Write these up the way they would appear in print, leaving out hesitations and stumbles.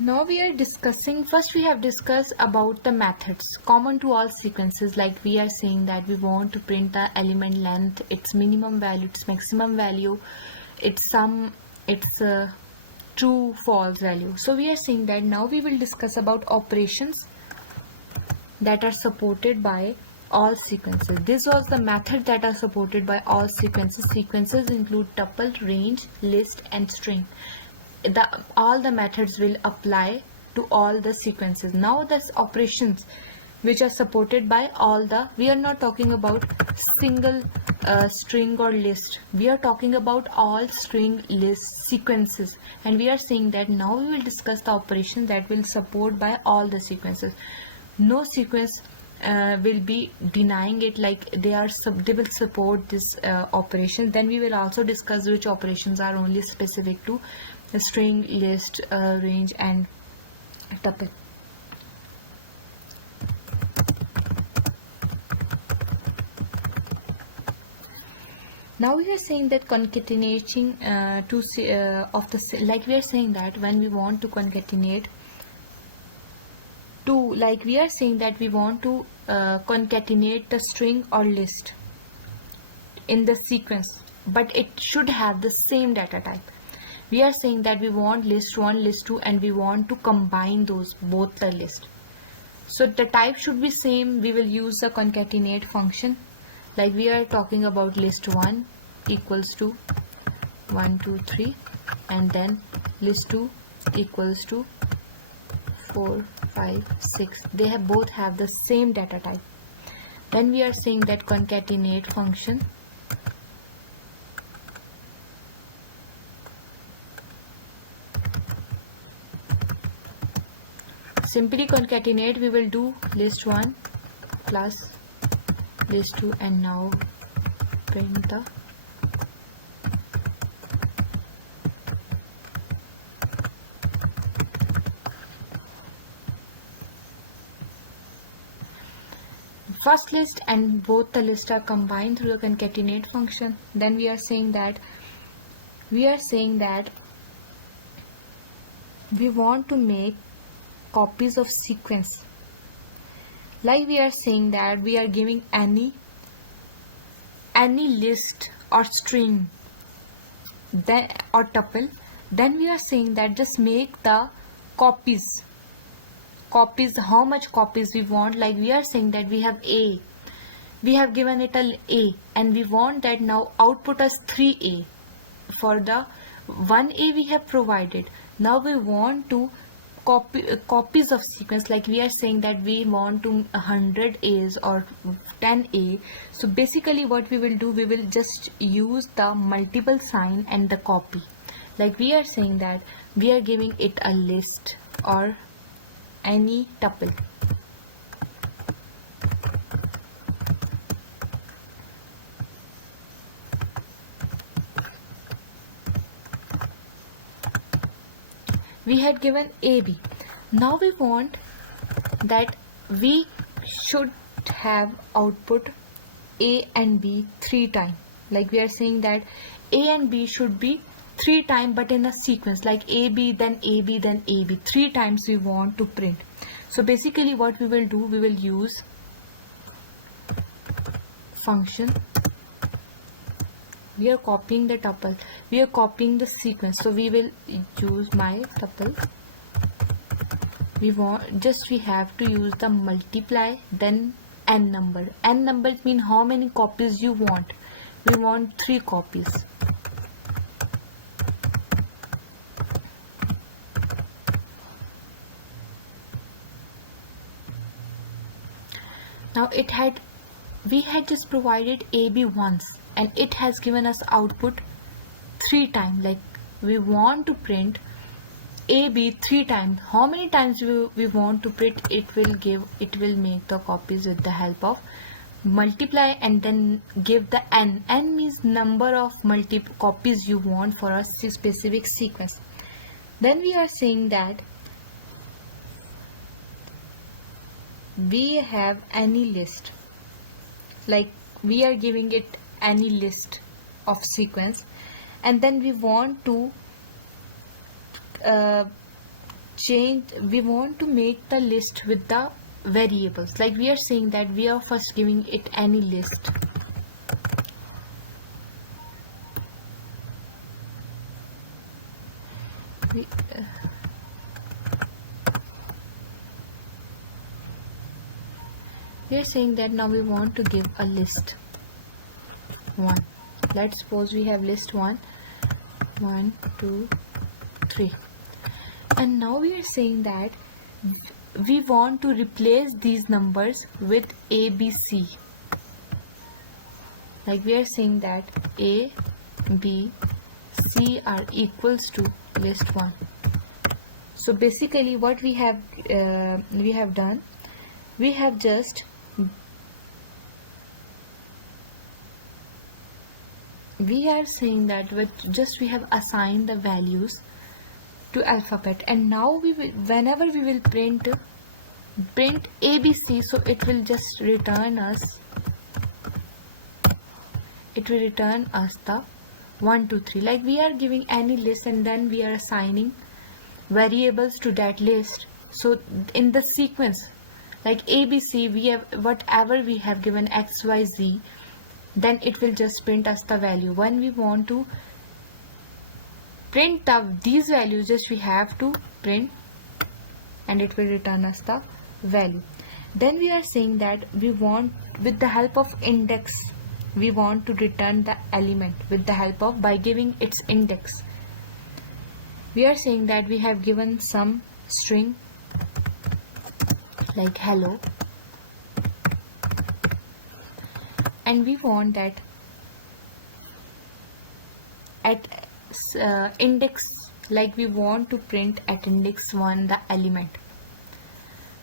Now we are discussing, first we have discussed about the methods common to all sequences. Like we are saying that we want to print the element length, its minimum value, its maximum value, its sum, its true false value. So we are saying that now we will discuss about operations that are supported by all sequences. This was the method that are supported by all sequences. Sequences include tuple, range, list and string. All the methods will apply to all the sequences. Now there's operations which are supported by all the, we are not talking about single string or list, we are talking about all string, list, sequences, and we are saying that now we will discuss the operations that will support by all the sequences. No sequence will be denying it, like they will support this operation. Then we will also discuss which operations are only specific to the string, list, range and tuple. Now we are saying that concatenating like we are saying that when we want to concatenate two, like we are saying that we want to concatenate the string or list in the sequence, but it should have the same data type. We are saying that we want list 1, list 2 and we want to combine those both the list. So the type should be same. We will use the concatenate function. Like we are talking about list 1 equals to 1, 2, 3 and then list 2 equals to 4, 5, 6. They both have the same data type. Then we are saying that concatenate function simply concatenate. We will do list 1 plus list 2 and now print the first list, and both the lists are combined through the concatenate function. Then we are saying that we want to make copies of sequence. Like we are saying that we are giving any list or string then or tuple, then we are saying that just make the copies, how much copies we want. Like we are saying that we have a, we have given it a and we want that now output us 3a. For the 1a we have provided, now we want to copies of sequence. Like we are saying that we want to 100 a's or 10a. So basically what we will do, we will just use the multiple sign and the copy. Like we are saying that we are giving it a list or any tuple. We had given AB. Now we want that we should have output A and B 3 times. Like we are saying that A and B should be 3 times, but in a sequence, like AB, then AB, then AB. 3 times we want to print. So basically what we will do, we will use function. We are copying the tuple, we are copying the sequence, so we will use my tuple. We have to use the multiply, then n number. N number means how many copies you want. We want 3 copies. Now we had just provided AB once and it has given us output 3 times. Like we want to print AB 3 times. How many times we want to print, it will make the copies with the help of multiply and then give the n. N means number of copies you want for a specific sequence. Then we are saying that we have any list. Like we are giving it any list of sequence and then we want to we want to make the list with the variables. Like we are saying that we are first giving it any list. We are saying that now we want to give a list 1. Let's suppose we have list 1, 1, 2, 3. And now we are saying that we want to replace these numbers with A, B, C. Like we are saying that A, B, C are equals to list 1. So basically what we have done, we have just we are saying that we have assigned the values to alphabet, and now we will, whenever we will print ABC, so it will just return us the 1, 2, 3. Like we are giving any list and then we are assigning variables to that list. So in the sequence, like ABC, we have whatever we have given XYZ, then it will just print us the value. When we want to print these values, just we have to print and it will return us the value. Then we are saying that we want, with the help of index, we want to return the element with the help of, by giving its index. We are saying that we have given some string like hello, and we want that at index, like we want to print at index 1 the element.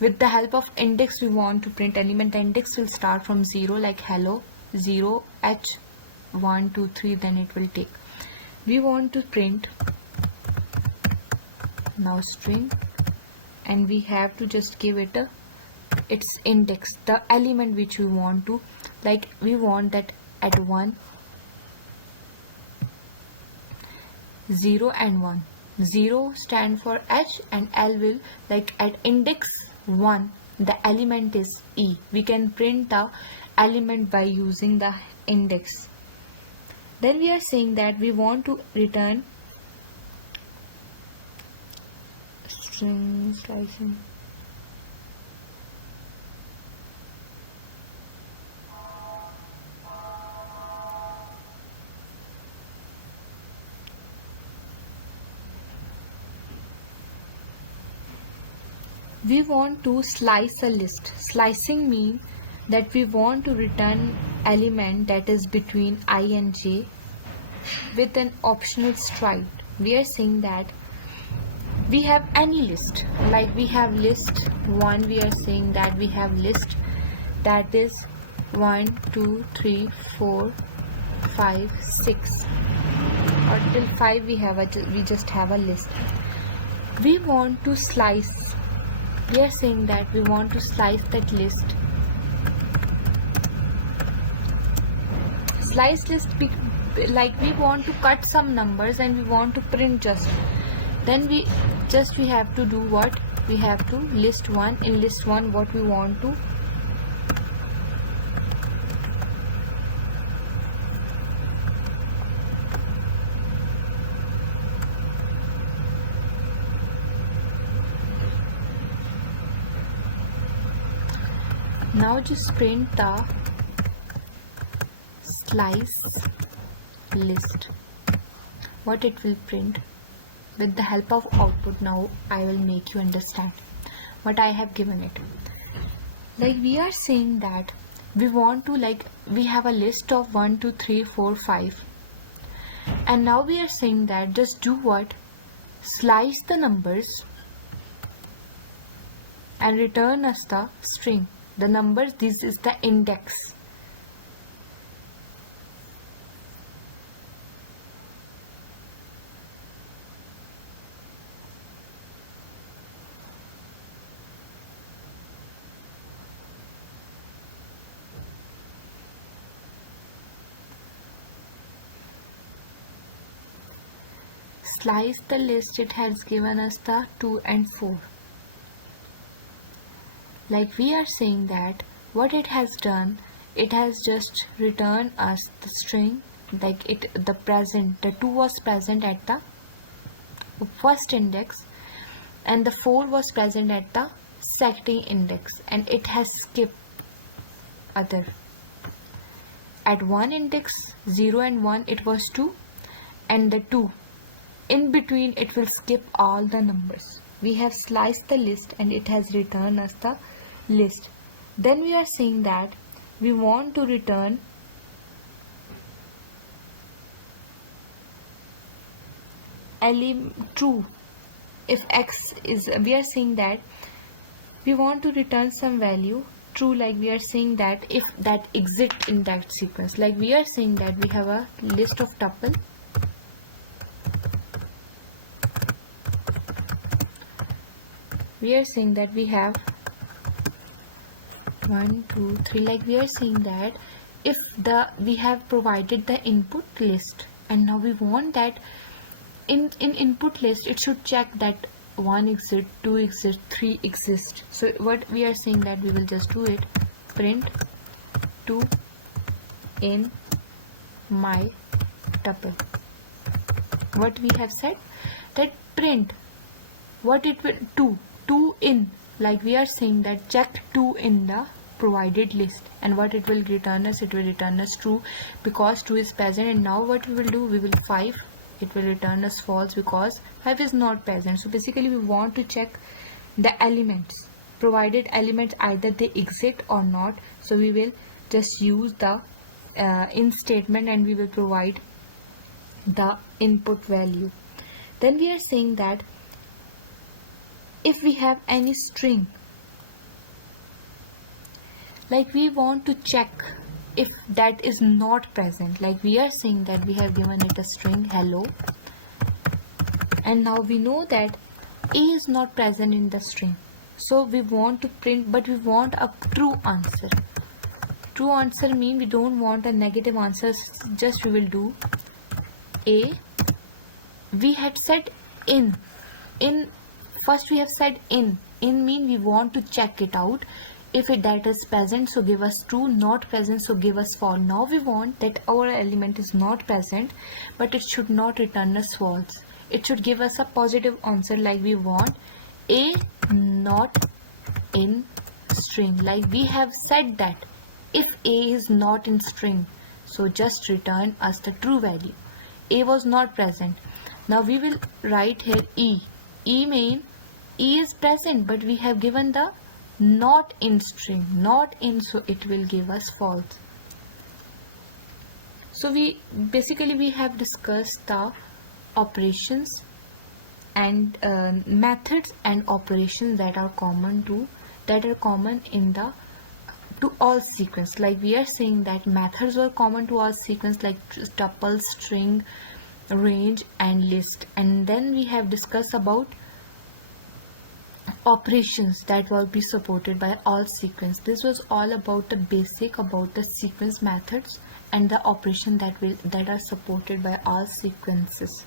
With the help of index we want to print element. The index will start from 0, like hello 0 h 1 2 3, then it will take. We want to print now string, and we have to just give it its index, the element which we want to, like we want that at 1, 0 and 1. 0 stand for H and L will, like at index 1 the element is E. We can print the element by using the index. Then we are saying that we want to return string slicing. We want to slice a list. Slicing means that we want to return element that is between I and j with an optional stripe. We are saying that we have any list, like we have list 1, we are saying that we have list that is 1 2 3 4 5 6, or till 5 we just have a list. We want to slice. We are saying that we want to slice that list. Slice list, like we want to cut some numbers and we want to print just. Then we have to do what? We have to list 1. In list 1 what we want to now just print the slice list. What it will print with the help of output. Now I will make you understand what I have given it. Like we are saying that we want to, like we have a list of 1 2 3 4 5, and now we are saying that just do what? Slice the numbers and return us the string. The numbers, this is the index. slice the list, it has given us the 2 and 4. Like we are saying that what it has done, it has just returned us the string, like the 2 was present at the first index and the 4 was present at the second index, and it has skipped other. At one index 0 and 1 it was 2, and the 2 in between it will skip all the numbers. We have sliced the list and it has returned us the list. Then we are saying that we want to return true if x is, we are saying that we want to return some value true, like we are saying that if that exists in that sequence. Like we are saying that we have a list of tuple, we are saying that we have 1 2 3, like we are saying that if we have provided the input list, and now we want that in input list it should check that 1 exists, 2 exists, 3 exists. So what we are saying that we will just do it, print 2 in my tuple. What we have said, that print what it will 2 in, like we are saying that check 2 in the provided list, and what it will return us, it will return us true because 2 is present. And now what we will do, we will 5, it will return us false because 5 is not present. So basically we want to check the elements, provided elements, either they exist or not. So we will just use the in statement and we will provide the input value. Then we are saying that if we have any string, like we want to check if that is not present, like we are saying that we have given it a string hello, and now we know that a is not present in the string, so we want to print, but we want a true answer. True answer means we don't want a negative answer, just we will do a. We had said in first we have said in mean we want to check it out. If that is present, so give us true, not present, so give us false. Now we want that our element is not present, but it should not return us false. It should give us a positive answer, like we want a not in string. Like we have said that if a is not in string, so just return us the true value. A was not present. Now we will write here e. E mean e is present, but we have given the not in string, not in, so it will give us false. So we basically have discussed the operations and methods and operations that are common in the to all sequence. Like we are saying that methods were common to all sequence, like tuple, string, range and list. And then we have discussed about operations that will be supported by all sequence. This was all about the basic about the sequence methods and the operation that are supported by all sequences.